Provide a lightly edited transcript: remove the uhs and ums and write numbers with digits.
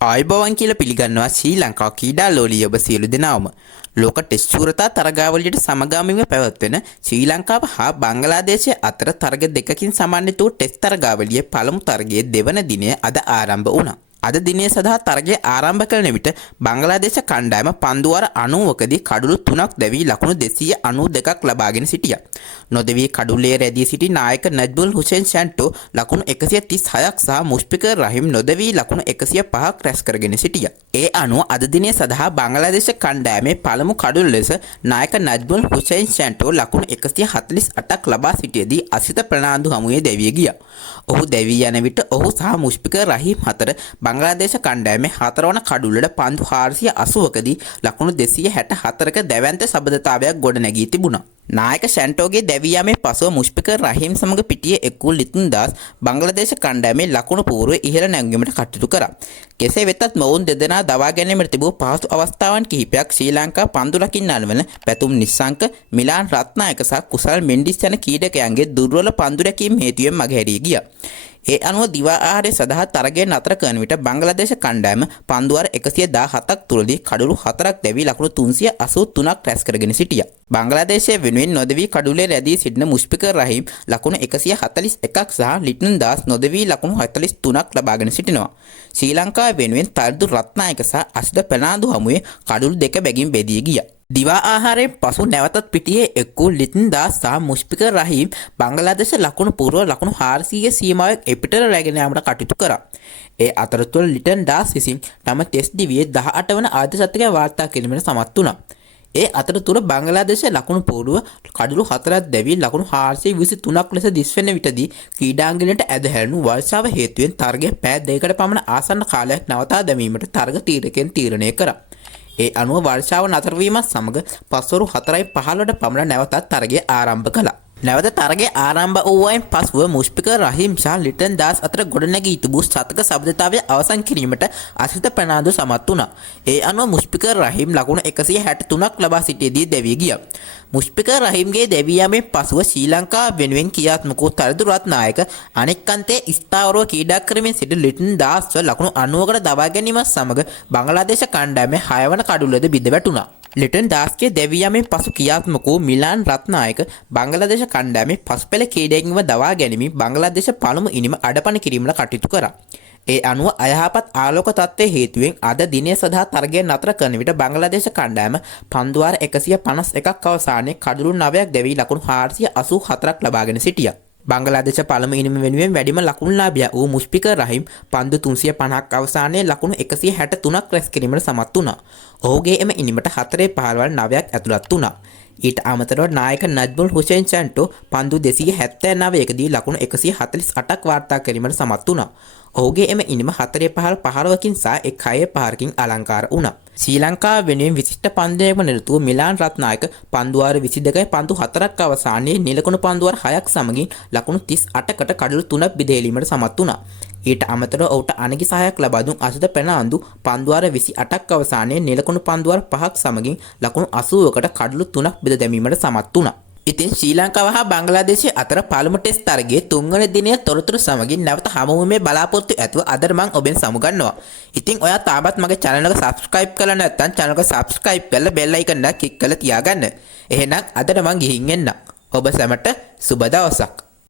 ආයුබෝවන් කියලා පිළිගන්නවා ශ්‍රී ලංකා ක්‍රීඩා ලෝලීය ඔබ සියලු දෙනාම. ලෝක ටෙස්ට් ශූරතා තරගාවලියට සමගාමීව පැවැත්වෙන ශ්‍රී ලංකාව හා බංගලාදේශය අතර තරග දෙකකින් සමන්විත වූ ටෙස්ට් තරගාවලියේ පළමු තරගයේ දෙවන දිනය අද ආරම්භ වුණා. අද දිනය සඳහා තරගය ආරම්භ කරන විට බංගලාදේශ කණ්ඩායම පන්දුවර 90කදී කඩුළු 3ක් දැවී ලකුණු 292ක් ලබාගෙන සිටියා. නොදෙවී කඩුල්ලේ රැඳී සිටි නායක නජ්මුල් හුසේන් ෂැන්ටෝ ලකුණු 136ක් සහ මුෂ්ෆිකර් රහීම් නොදෙවී ලකුණු 105ක් රැස් කරගෙන සිටියා. ඒ අනුව අද දිනය සඳහා බංගලාදේශ කණ්ඩායමේ පළමු කඩුල්ල ලෙස නායක නජ්මුල් හුසේන් ෂැන්ටෝ ලකුණු 148ක් ලබා සිටියේදී අසිත ප්‍රනාන්දු හමුවේ දැවී ගියා. ඔහු දැවී යන විට ඔහු සහ මුෂ්ෆිකර් රහීම් අතර බංගලාදේශ කණ්ඩායමේ හතරවන කඩුල්ලට පන්දු 480කදී ලකුණු 264ක දැවැන්ත සබඳතාවයක් ගොඩනැගී තිබුණා. නායක ෂැන්ටෝගේ දැවී යාමේ පසුව මුෂ්ෆිකර් රහීම් සමග පිටියේ එක් වූ ලිතුන් දාස් බංගලාදේශ කණ්ඩායමේ ලකුණු පූර්වයේ ඉහළ නැංවීමට කටයුතු කරා. කෙසේ වෙතත් මොවුන් දෙදෙනා දවා ගැනීමට තිබූ පහසු අවස්ථාවන් කිහිපයක් ශ්‍රී ලංකා පන්දු රකින්න අනුවන පැතුම් නිස්සංක, මිලාන් රත්නායක සහ කුසල් මෙන්ඩිස් යන ක්‍රීඩකයන්ගේ දුර්වල පන්දු රැකීම් හේතුවෙන් මගහැරී ගියා. ඒ අනුව දිවා ආහාරය සඳහා තරගය නතර කරන විට බංගලාදේශ කණ්ඩායම පන්දුවර 117ක් තුලදී කඩුළු 4ක් දැවී ලකුණු 383ක් රැස් කරගෙන සිටියා. බංගලාදේශය වෙනුවෙන් නොදෙවී කඩුල්ලේ රැඳී සිටින මුෂ්ෆිකර් රහීම් ලකුණු 141ක් සහ ලිටන් දාස් නොදෙවී ලකුණු 43ක් ලබාගෙන සිටිනවා. ශ්‍රී ලංකාව වෙනුවෙන් තල්දු රත්නායක සහ අසිත ප්‍රනාන්දු හමුවේ කඩුළු දෙක බැගින් බෙදී ගියා. දිවා ආහාරයෙන් පසු නැවතත් පිටියේ එක් වූ ලිටන් දාස් සහ මුෂ්ෆිකර් රහීම් බංගලාදේශ ලකුණු පූර්ව ලකුණු 400 සීමාවෙන් එපිටට රැගෙන යාමට කටයුතු කරා. ඒ අතරතුර ලිටන් දාස් විසින් තම ටෙස්ට් දිවියේ 18 වන ආද්‍ය සත්‍යය වාර්තා කිරීමට සමත් වුණා. ඒ අතරතුර බංගලාදේශ ලකුණු පූර්ව කඩුළු 4ක් දැවී ලකුණු 423ක් ලෙස දිස්වෙන විටදී ක්‍රීඩාංගණයට ඇදහැරුණු වර්ෂාව හේතුවෙන් තරගය පැය දෙකකට පමණ ආසන්න කාලයක් නවතා දැමීමට තරග තීරකයන් තීරණය කරා. ඒ අනුව වර්ෂාව නතර වීමත් සමග පස්වරු 4:15ට පමණ නැවතත් තරගය ආරම්භ කළා. නැවත තරගය ආරම්භ වූවයින් පසුව මුෂ්ෆිකර් රහීම් සහ ලිටන් දාස් අතර ගොඩනැගී තිබූ ශතක සබඳතාවය අවසන් කිරීමට අසිත ප්‍රනාන්දු සමත් වුණා. ඒ අනුව මුෂ්ෆිකර් රහීම් ලකුණු 163ක් ලබා සිටියේදී දැවී ගියා. මුෂ්ෆිකර් රහීම්ගේ දැවී යාමෙන් පසුව ශ්‍රී ලංකාව වෙනුවෙන් ක්‍රියාත්මක වූ තල්දු රත්නායක අනෙක් අන්තයේ ස්ථාවරව ක්‍රීඩා කරමින් සිටි ලිටන් දාස්ව ලකුණු 90කට දවා ගැනීමත් සමග බංගලාදේශ කණ්ඩායමේ 6 වන කඩුල්ලද බිඳ වැටුණා. ලිටන් දාස්ගේ දැවී යාමෙන් පසු ක්‍රියාත්මක වූ මිලාන් රත්නායක බංගලාදේශ කණ්ඩායමේ පසුපෙළ ක්‍රීඩකයන්ව දවා ගැනීම බංගලාදේශ පළමු ඉනිම අඩපණ කිරීමට කටයුතු කරා. ඒ අනුව අයහපත් ආලෝක තත්ත්වයේ හේතුවෙන් අද දිනය සඳහා තරගය නතර කරන විට බංගලාදේශ කණ්ඩායම පන්දුවාර 151ක් අවසානයේ කඩුළු 9ක් දැවී ලකුණු 484ක් ලබාගෙන සිටියා. බංගලාදේශ පළමු ඉනිම වෙනුවෙන් වැඩිම ලකුණුලාභියා වූ මුෂ්ෆිකර් රහීම් පන්දු 350ක් අවසානයේ ලකුණු 163ක් රැස් කිරීමට සමත් වුණා. ඔහුගේ එම ඉනිමට 4:15 9ක් ඇතුළත් වුණා. ඊට අමතරව නායක නජ්මුල් හුසේන් ෂැන්ටෝ පන්දු 279කදී ලකුණු 148ක් වාර්තා කිරීමට සමත් වුණා. ඔහුගේ එම ඉනිම 4:15කින් සහ 6:5කින් අලංකාර වුණා. ශ්‍රී ලංකාව වෙනුවෙන් විශිෂ්ට පන්දුවේම නිරතුව මිලාන් රත්නායක පන්දුවාර 22යි පන්දු 4ක් අවසානයේ නිලකුණු පන්දුවාර 6ක් සමගින් ලකුණු 38කට කඩලු 3ක් බෙදීමට සමත් වුණා. ඊට අමතරව ඔහුට අනගි සහායක් ලබා දුන් අසිත ප්‍රනාන්දු පන්දුවාර 28ක් අවසානයේ නිලකුණු පන්දුවාර 5ක් සමගින් ලකුණු 80කට කඩලු 3ක් බෙද දැමීමට සමත් වුණා. ඉතින් ශ්‍රී ලංකාව හා බංගලාදේශය අතර පළමු ටෙස්ට් තරගයේ තුන්වන දිනය තොරතුරු සමගින් නැවත හමුවීමේ බලාපොරොත්තු ඇතුව අද මම ඔබෙන් සමුගන්නවා. ඉතින් ඔයා තාමත් මගේ channel එක subscribe කරලා නැත්නම් channel එක subscribe කරලා bell icon එක click කරලා තියාගන්න. එහෙනම් අදට මම ගිහින් එන්නම්. ඔබ සැමට සුබ දවසක්.